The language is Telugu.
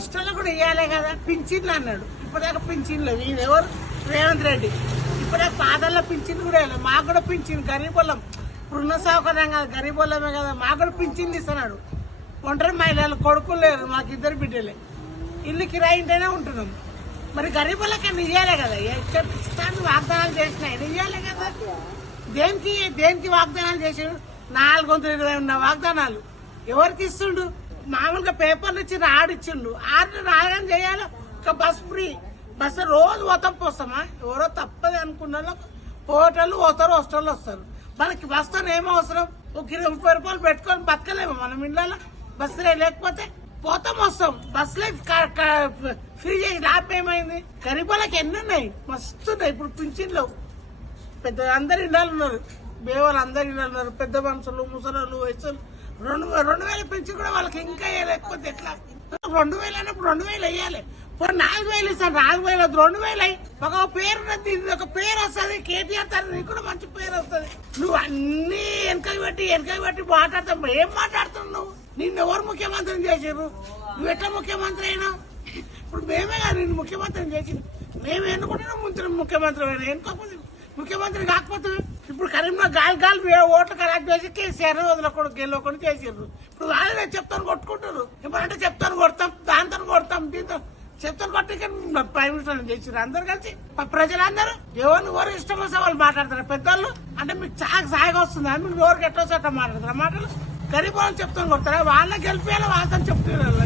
ఇష్టంలో కూడా ఇవ్వాలి కదా. పింఛన్లు అన్నాడు, ఇప్పటిదాకా పింఛన్లు. ఈయన ఎవరు? రేవంత్ రెడ్డి. ఇప్పటిదాకా పాదల్లో పింఛన్లు కూడా వేయలేదు. మాకు కూడా పింఛన్ గరీబోళ్ళం, ఇప్పుడున్న సౌకర్యం కదా, గరీబోళ్ళమే కదా, మాకు కూడా పింఛన్లు ఇస్తున్నాడు. ఒంటరి మహిళలు కొడుకులు లేరు, మాకు 2 బిడ్డలే. ఇల్లు కిరాయి ఇంటేనే ఉంటున్నాం. మరి గరీబులకన్నా ఇవ్వాలి కదా. ఇష్టాన్ని వాగ్దానాలు చేసినాయి, ఇవ్వాలి కదా. దేనికి వాగ్దానాలు చేసాడు? 420 ఉన్న వాగ్దానాలు ఎవరికి ఇస్తుండు? మామూలుగా పేపర్లు ఇచ్చి ఆడిచ్చిండు. రాగానే చేయాలి. ఒక బస్ ఫ్రీ, బస్సు రోజు పోతామా? ఎవరో తప్పది అనుకున్న హోటళ్ళు పోతారు, హాస్టల్లో వస్తారు. మనకి బస్తో ఏమో అవసరం? ఒక 30 రూపాయలు పెట్టుకొని బతకలేము మనం ఇండ్లలో. బస్సులే లేకపోతే పోతాం వస్తాం. బస్సులే ఫ్రీ చేసి లాభం ఏమైంది? గరీబులకు ఎన్ని ఉన్నాయి? మస్తున్నాయి. ఇప్పుడు పింఛన్లు పెద్ద అందరు ఇళ్ళలు ఉన్నారు, బేవాళ్ళు అందరు ఇళ్ళలు ఉన్నారు. పెద్ద మనుషులు, ముసలు, వయసులు 2000 పెంచి కూడా వాళ్ళకి ఇంకా లేకపోతే ఎట్లా? 2000 అయినప్పుడు 2000 వేయాలి. 4000 ఇస్తాను, 4000 2000 అయ్యి ఒక పేరు ఉన్నది. ఒక పేరు వస్తుంది. కేటీఆర్ తన నీకు కూడా మంచి పేరు వస్తుంది. నువ్వు అన్ని వెనకకి పెట్టి మాట్లాడతావు. ఏం మాట్లాడుతున్నావు నువ్వు? నిన్ను ఎవరు ముఖ్యమంత్రిని చేసారు? నువ్వు ఎట్లా ముఖ్యమంత్రి అయినా? ఇప్పుడు మేమే కదా నిన్ను ముఖ్యమంత్రిని చేసింది. మేము ఎన్నుకుంటున్నాం ముఖ్యమంత్రి అయినా. ఎన్నుకోకపోతే ముఖ్యమంత్రి కాకపోతే ఇప్పుడు కరీంనగర్ గాలి ఓట్లు ఖరాబ్ చేసి కేసీఆర్ వదలకూడదు, గెలవకుండా చేసారు. ఇప్పుడు వాళ్ళే చెప్తాను కొట్టుకుంటారు. ఇప్పుడంటే చెప్తాను కొడతాం, దాంతో కొడతాం, దీంతో చెప్తాను కొట్టి ప్రైమ్ మినిస్టర్ చేసారు. అందరు కలిసి ప్రజలందరూ ఎవరు ఇష్టం వస్తే వాళ్ళు మాట్లాడతారు. పెద్దోళ్ళు అంటే మీకు సాయిగా వస్తుందా? మీకు ఎవరికి ఎట్లా వస్తే అట్లా మాట్లాడతారు. మాటలు గరీబ్ వాళ్ళు చెప్తాను కొడతారా? వాళ్ళే గెలిపేయాలి, వాళ్ళతో చెప్తున్నారు.